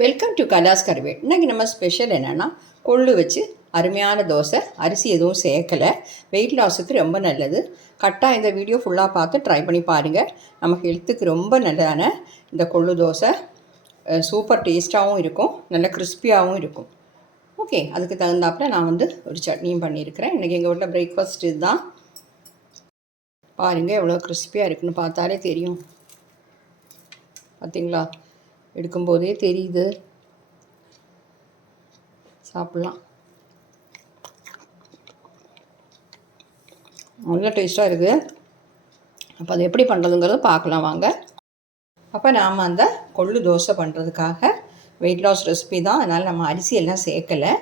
Welcome to கலாஸ் கருவே இன்றைக்கி நம்ம special என்னென்னா கொள்ளு வச்சு அருமையான தோசை அரிசி எதுவும் சேர்க்கலை. வெயிட் லாஸுக்கு ரொம்ப நல்லது. கரெக்டாக இந்த வீடியோ ஃபுல்லாக பார்த்து ட்ரை பண்ணி பாருங்கள் நம்ம ஹெல்த்துக்கு ரொம்ப நல்லதான இந்த கொள்ளு தோசை சூப்பர் டேஸ்ட்டாகவும் இருக்கும். நல்ல கிறிஸ்பியாகவும் இருக்கும். ஓகே அதுக்கு தகுந்தாப்புல நான் வந்து ஒரு சட்னியும் பண்ணியிருக்கிறேன். இன்றைக்கி எங்கள் வீட்டில் பிரேக்ஃபாஸ்ட் இதுதான். பாருங்கள் எவ்வளோ கிறிஸ்பியாக இருக்குன்னு பார்த்தாலே தெரியும். பார்த்தீங்களா எடுக்கும்போதே தெரியுது. சாப்பிட்லாம். நல்ல டேஸ்ட்டாக இருக்குது அப்போ அது எப்படி பண்ணுறதுங்கிறத பார்க்கலாம் வாங்க. அப்போ நாம் அந்த கொள்ளு தோசை பண்ணுறதுக்காக வெயிட் லாஸ் ரெசிபி தான். அதனால் நம்ம அரிசி எல்லாம் சேர்க்கலை.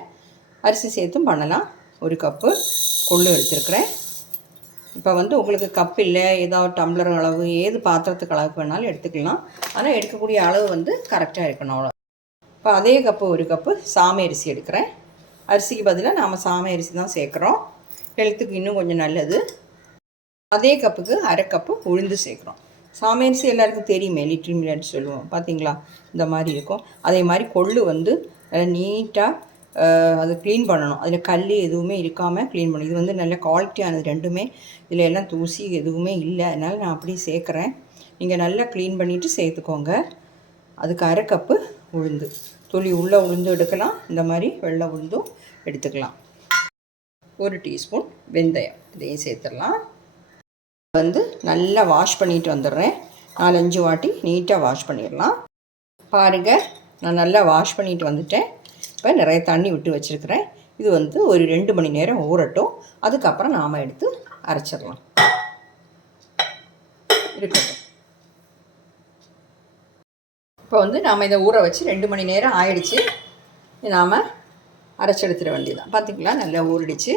அரிசி சேர்த்தும் பண்ணலாம். ஒரு கப்பு கொள்ளு எடுத்துருக்குறேன். இப்போ வந்து உங்களுக்கு கப் இல்லை ஏதாவது டம்ளர் அளவு ஏது பாத்திரத்துக்கு அளவுக்கு வேணாலும் எடுத்துக்கலாம். ஆனால் எடுக்கக்கூடிய அளவு வந்து கரெக்டாக இருக்கணும் அவ்வளோ இப்போ அதே கப்பு ஒரு கப்பு சாமை அரிசி எடுக்கிறேன். அரிசிக்கு பதிலாக நாம் சாமை அரிசி தான் சேர்க்குறோம். ஹெல்த்துக்கு இன்னும் கொஞ்சம் நல்லது. அதே கப்புக்கு அரை கப்பு உளுந்து சேர்க்குறோம். சாமை அரிசி எல்லாருக்கும் தெரியுமே லிட்டில் மில்லட் சொல்லுவோம். பார்த்தீங்களா? இந்த மாதிரி இருக்கும். அதே மாதிரி கொள்ளு வந்து நீட்டாக அதை க்ளீன் பண்ணணும். அதில் கல் எதுவுமே இருக்காமல் க்ளீன் பண்ணணும். இது வந்து நல்ல குவாலிட்டியானது ரெண்டுமே. இதில் எல்லாம் தூசி எதுவுமே இல்லை. அதனால் நான் அப்படியே சேர்க்குறேன். நீங்கள் நல்லா க்ளீன் பண்ணிவிட்டு சேர்த்துக்கோங்க. அதுக்கு அரை கப்பு உளுந்து. துளி உள்ளே உளுந்து எடுக்கலாம். இந்த மாதிரி வெள்ளை உளுந்தும் எடுத்துக்கலாம். ஒரு டீஸ்பூன் வெந்தயம். இதையும் சேர்த்துடலாம். வந்து நல்லா வாஷ் பண்ணிட்டு வந்துடுறேன். நாலஞ்சு வாட்டி நீட்டாக வாஷ் பண்ணிடலாம். பாருங்கள் நான் நல்லா வாஷ் பண்ணிட்டு வந்துட்டேன். இப்போ நிறைய தண்ணி விட்டு வச்சுருக்கிறேன். இது வந்து ஒரு ரெண்டு மணி நேரம் ஊறட்டும். அதுக்கப்புறம் நாம் எடுத்து அரைச்சிடலாம். இருக்கட்டும். இப்போ வந்து நாம் இதை ஊற வச்சு ரெண்டு மணி நேரம் ஆயிடுச்சு. நாம் அரைச்செடுத்துட வேண்டியதான் பார்த்திங்களா நல்லா ஊறிடுச்சு.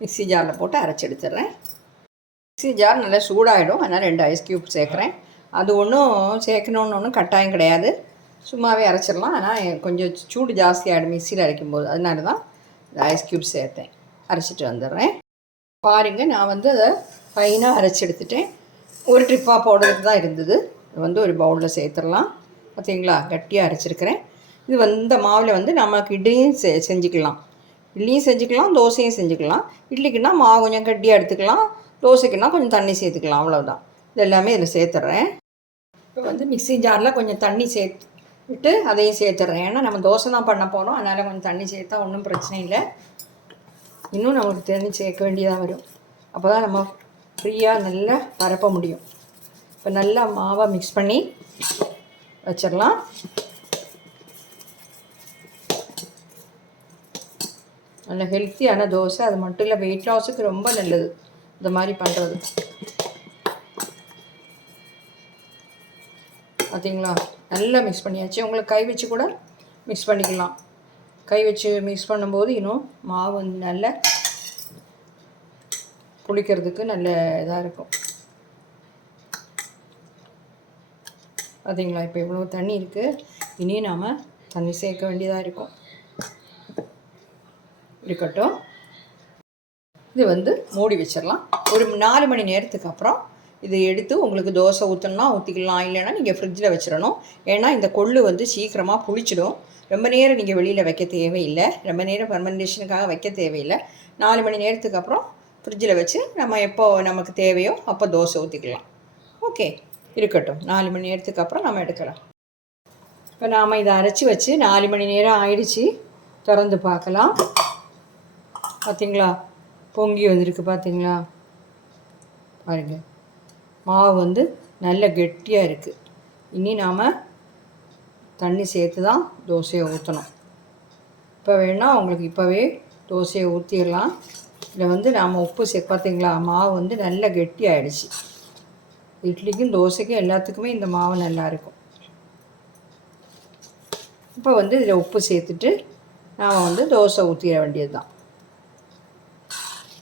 மிக்ஸி ஜாரில் போட்டு அரைச்செடுத்துட்றேன் மிக்சி மிக்ஸி ஜார் நல்லா சூடாகிடும் அதனால் ரெண்டு ஐஸ் க்யூப் சேர்க்குறேன். அது ஒன்றும் சேர்க்கணுன்னு ஒன்றும் கட்டாயம் கிடையாது. சும்மாவே அரைச்சிடலாம். ஆனால் கொஞ்சம் சூடு ஜாஸ்தியாகிடும் மிக்சியில் அரைக்கும்போது. அதனால தான் இந்த ஐஸ் க்யூப் சேர்த்தேன். அரைச்சிட்டு வந்துடுறேன். பாருங்கள் நான் வந்து அதை ஃபைனாக அரைச்சி எடுத்துட்டேன். ஒரு ட்ரிப்பாக போடுறது தான் இருந்தது. இது வந்து ஒரு பவுலில் சேர்த்துடலாம். பார்த்தீங்களா? கட்டியாக அரைச்சிருக்கிறேன். இது வந்து இந்த மாவில் வந்து நமக்கு இட்லியும் செ செஞ்சுக்கலாம். இட்லியும் செஞ்சுக்கலாம் தோசையும் செஞ்சுக்கலாம். இட்லிக்குன்னா மாவு கொஞ்சம் கட்டியாக எடுத்துக்கலாம். தோசைக்குன்னா கொஞ்சம் தண்ணி சேர்த்துக்கலாம். அவ்வளோதான் இது எல்லாமே இதில் சேர்த்துட்றேன். இப்போ வந்து மிக்ஸி ஜாரில் கொஞ்சம் தண்ணி சேர்த்து விட்டு அதையும் சேர்த்துட்றேன். ஏன்னா நம்ம தோசை தான் பண்ண போகிறோம் அதனால் கொஞ்சம் தண்ணி சேர்த்தா ஒன்றும் பிரச்சனை இல்லை. இன்னும் நமக்கு தண்ணி சேர்க்க வேண்டியதாக வரும். அப்போ தான் நம்ம ஃப்ரீயாக நல்லா பரப்ப முடியும். இப்போ நல்லா மாவை மிக்ஸ் பண்ணி வச்சிடலாம். நல்ல ஹெல்த்தியான தோசை. அது மட்டும் இல்லை வெயிட் லாஸுக்கு ரொம்ப நல்லது. இந்த மாதிரி பண்ணுறது பார்த்தீங்களா? நல்லா மிக்ஸ் பண்ணியாச்சு. உங்களுக்கு கை வச்சு கூட மிக்ஸ் பண்ணிக்கலாம். கை வச்சு மிக்ஸ் பண்ணும்போது இன்னும் மாவு வந்து நல்ல புளிக்கிறதுக்கு நல்ல இதாக இருக்கும். பார்த்தீங்களா? இப்போ இவ்வளோ தண்ணி இருக்குது இனியும் நாம் தண்ணி சேர்க்க வேண்டியதாக இருக்கும். இருக்கட்டும். இது வந்து மூடி வச்சிடலாம். ஒரு நாலு மணி நேரத்துக்கு அப்புறம் இதை எடுத்து உங்களுக்கு தோசை ஊற்றணும்னா ஊற்றிக்கலாம் இல்லைன்னா நீங்கள் ஃப்ரிட்ஜில் வச்சிடணும். ஏன்னா இந்த கொள்ளு வந்து சீக்கிரமாக புளிச்சிடும். ரொம்ப நேரம் நீங்கள் வெளியில் வைக்க தேவையில்லை. ரொம்ப நேரம் ஃபெர்மெண்டேஷனுக்காக வைக்க தேவையில்லை. நாலு மணி நேரத்துக்கு அப்புறம் ஃப்ரிட்ஜில் வச்சு நம்ம எப்போ நமக்கு தேவையோ அப்போ தோசை ஊற்றிக்கலாம் ஓகே இருக்கட்டும். நாலு மணி நேரத்துக்கு அப்புறம் நம்ம எடுக்கலாம். இப்போ நாம் இதை அரைச்சி வச்சு நாலு மணி நேரம் ஆயிடுச்சு. திறந்து பார்க்கலாம். பார்த்தீங்களா பொங்கி வந்திருக்கு பார்த்தீங்களா பாருங்கள் மாவு வந்து நல்ல கெட்டியாக இருக்குது இனி நாம் தண்ணி சேர்த்து தான் தோசையை ஊற்றணும் இப்போ வேணால் உங்களுக்கு இப்போவே தோசையை ஊற்றிடலாம் இதில் வந்து நாம் உப்பு சே பார்த்தீங்களா மாவு வந்து நல்ல கெட்டி ஆகிடுச்சு இட்லிக்கும் தோசைக்கும் எல்லாத்துக்குமே இந்த மாவு நல்லா இருக்கும். இப்போ வந்து இதில் உப்பு சேர்த்துட்டு நாம் வந்து தோசை ஊற்றிட வேண்டியது தான்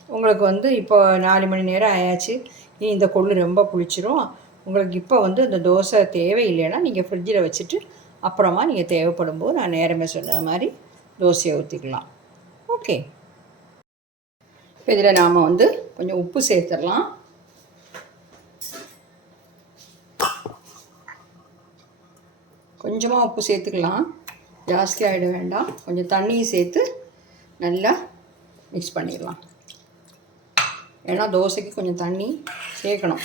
உங்களுக்கு வந்து இப்போ நாலு மணி நேரம் ஆயாச்சு. இந்த கொள்ளு ரொம்ப புளிச்சிரும். உங்களுக்கு இப்போ வந்து இந்த தோசை தேவையில்லைன்னா நீங்கள் ஃப்ரிட்ஜில் வச்சுட்டு அப்புறமா நீங்கள் தேவைப்படும் போது நான் நேரமே சொன்னது மாதிரி தோசையை ஊற்றிக்கலாம் ஓகே இப்போ இதில் நாம் வந்து கொஞ்சம் உப்பு சேர்த்துடலாம். கொஞ்சமாக உப்பு சேர்த்துக்கலாம். ஜாஸ்தி ஆகிட வேண்டாம். கொஞ்சம் தண்ணியும் சேர்த்து நல்லா மிக்ஸ் பண்ணிடலாம். ஏன்னா தோசைக்கு கொஞ்சம் தண்ணி சேர்க்கணும்.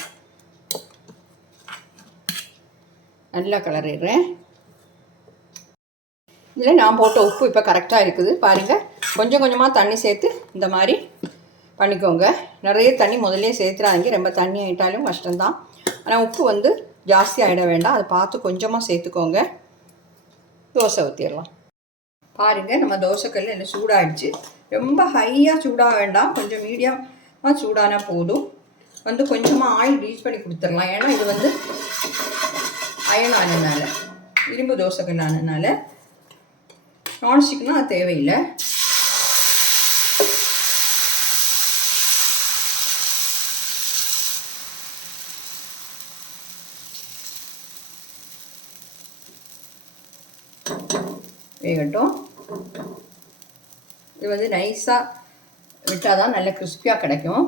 நல்லா கலரிடுறேன். இதில் நான் போட்ட உப்பு இப்போ கரெக்டாக இருக்குது. பாருங்கள் கொஞ்சம் கொஞ்சமாக தண்ணி சேர்த்து இந்த மாதிரி பண்ணிக்கோங்க. நிறைய தண்ணி முதல்ல சேர்த்துறாங்க ரொம்ப தண்ணி ஆகிட்டாலும் கஷ்டம்தான். ஆனால் உப்பு வந்து ஜாஸ்தி ஆகிட வேண்டாம். அதை பார்த்து கொஞ்சமாக சேர்த்துக்கோங்க. தோசை ஊற்றிடலாம் பாருங்கள் நம்ம தோசைக்கல் எல்லாம் சூடாகிடுச்சு ரொம்ப ஹையாக சூடாக வேண்டாம். கொஞ்சம் மீடியமாக சூடானா போதும். வந்து கொஞ்சமாக ஆயில் ரீச் பண்ணி கொடுத்துடலாம். ஏன்னா இது வந்து அயன் ஆனதுனால இரும்பு தோசைக்கல் ஆனதுனால நான்ஸ்டிக்னால் அது தேவையில்லை. வேகட்டும். இது வந்து நைஸாக விட்டால் தான் நல்ல கிறிஸ்பியாக கிடைக்கும்.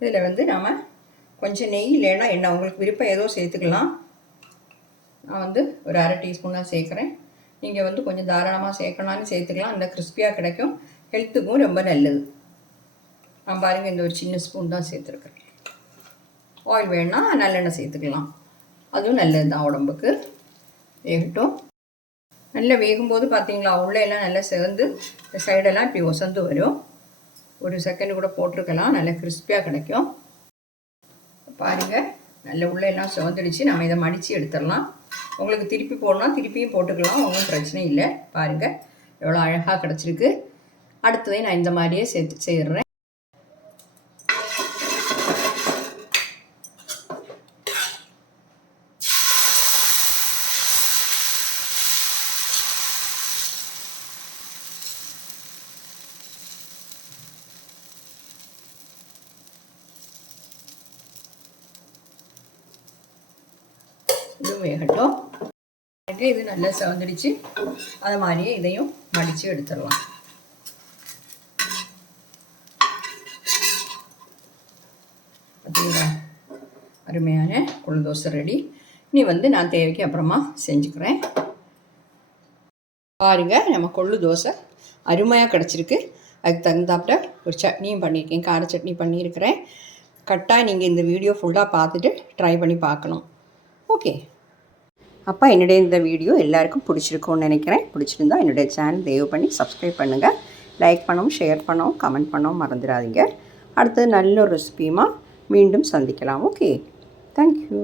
இதில் வந்து நாம் கொஞ்சம் நெய் இல்லைன்னா எண்ணெய் உங்களுக்கு விருப்பம் ஏதோ சேர்த்துக்கலாம். நான் வந்து ஒரு அரை டீஸ்பூன் தான் சேர்க்குறேன். நீங்கள் வந்து கொஞ்சம் தாராளமாக சேர்க்கணும்னு சேர்த்துக்கலாம். அந்த கிறிஸ்பியாக கிடைக்கும். ஹெல்த்துக்கும் ரொம்ப நல்லது. நான் பாருங்கள் இந்த ஒரு சின்ன ஸ்பூன் தான் சேர்த்துருக்குறேன் ஆயில் வேணால் நல்லெண்ணெய் சேர்த்துக்கலாம். அதுவும் நல்லது தான் உடம்புக்கு. வேகட்டும். நல்லா வேகும்போது பார்த்தீங்களா உள்ளே எல்லாம் நல்லா சேர்ந்து இந்த சைடெல்லாம் இப்படி ஒசந்து வரும். ஒரு செகண்ட் கூட போட்டிருக்கலாம். நல்லா கிறிஸ்பியாக கிடைக்கும். பாருங்கள் நல்ல உள்ளே எல்லாம் சிவந்துடுச்சு. நம்ம இதை மடித்து எடுத்துடலாம். உங்களுக்கு திருப்பி போடணும் திருப்பியும் போட்டுக்கலாம். ஒன்றும் பிரச்சனை இல்லை. பாருங்கள் எவ்வளோ அழகாக கிடச்சிருக்கு. அடுத்ததே நான் இந்த மாதிரியே சேர்த்து செய்கிறேன் மட்டும் வேகட்டும் இது நல்லா செவந்துடுச்சு அது மாதிரியே இதையும் மடித்து எடுத்துடலாம் பார்த்தீங்களா அருமையான குழந்தோசை தோசை ரெடி இனி வந்து நான் தேவைக்கு அப்புறமா செஞ்சுக்கிறேன் பாருங்கள் நம்ம கொள்ளு தோசை அருமையாக கிடச்சிருக்கு அதுக்கு தகுந்தாப்புல ஒரு சட்னியும் பண்ணியிருக்கேன் கார சட்னி பண்ணியிருக்கிறேன் கரெக்டாக நீங்கள் இந்த வீடியோ ஃபுல்லாக பார்த்துட்டு ட்ரை பண்ணி பார்க்கணும் ஓகே அப்போ என்னுடைய இந்த வீடியோ எல்லாருக்கும் பிடிச்சிருக்கும்னு நினைக்கிறேன். பிடிச்சிருந்தா என்னுடைய சேனல் தயவு பண்ணி சப்ஸ்கிரைப் பண்ணுங்கள் லைக் பண்ணவும் ஷேர் பண்ணவும் கமெண்ட் பண்ணவும் மறந்துடாதீங்க. அடுத்தது நல்ல ஒரு ரெசிபியுமா மீண்டும் சந்திக்கலாம். Okay thank you